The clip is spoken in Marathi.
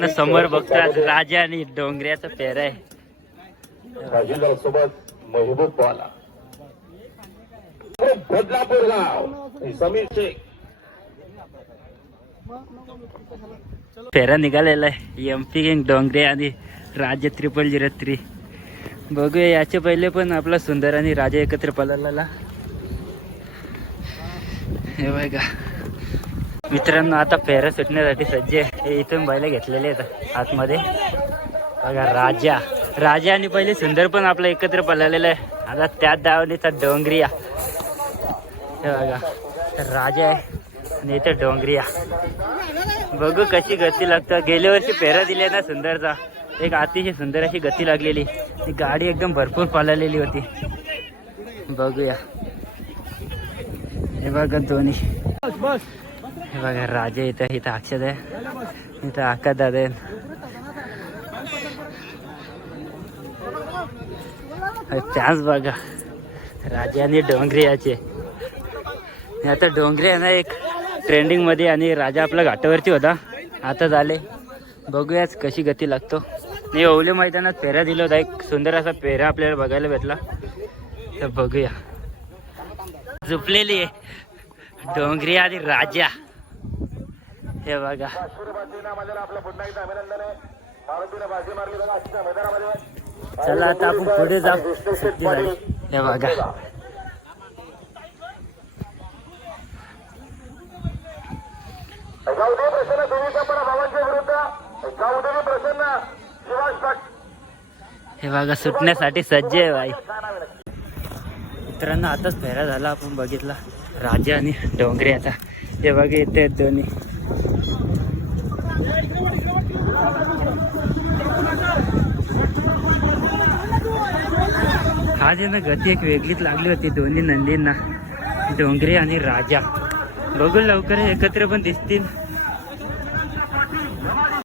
मित्रांनो समोर बघतो आज राजा आणि डोंगऱ्याचा पेर आहे. राजेंद्र सोबत महबूब वाला बदलापूर गाव. समीर शेख. फेरा निघालेला आहे. एम पी किंग डोंगरे आणि राजा त्रिपल झिरो थ्री बघूया याच्या पहिले पण आपला सुंदर आणि राजा एकत्र पळालेला. हे बघा. मित्रांनो आता फेरा सुटण्यासाठी सज्ज हे इथून बैल घेतलेले आहेत आतमध्ये. बघा राजा. राजा आणि पहिले सुंदर पण आपला एकत्र पळालेला आहे. आता त्याच दावणीचा डोंगरिया. हे बघा राजा आहे आणि इथं डोंगरिया. बघू कशी गती लागतं. गेल्या वर्षी पेरा दिल्या ना सुंदरचा. एक अतिशय सुंदर अशी गती लागलेली. ती गाडी एकदम भरपूर पाळलेली होती. बघूया. हे बघा दोन्ही. बस हे बघा राजे इथं इथं अक्षद आहे. इथं आकाश दादा आहे त्याच बघा राजा आणि डोंगरियाचे हे आता डोंगरे आहे ना एक ट्रेंडिंगमध्ये आणि राजा आपला घाटावरती होता. आता झाले. बघूयाच कशी गती लागतो. नाही ओवले मैदानात पेरा दिला होता एक सुंदर असा पेरा आपल्याला बघायला भेटला. तर बघूया. झोपलेली आहे. डोंगरी आणि राजा. हे बघा. चला आता आपण पुढे जाऊ. सुट्टी झाली. हे बघा. जाऊ दे प्रसन्न देवीचा पण भावांच्या विरुद्ध. जाऊ दे प्रसन्न. शिवाज पाट हे बघा सुटण्यासाठी सज्ज आहे बाई मित्रांनो आताच फेरा झाला आपण बघितला. राजा आणि डोंगरे आता. हे बघा येते दोन्ही. आज ना गती एक वेगळीच लागली होती. दोन्ही नंदींना डोंगरे आणि राजा. बघू लवकर एकत्र पण दिसतील.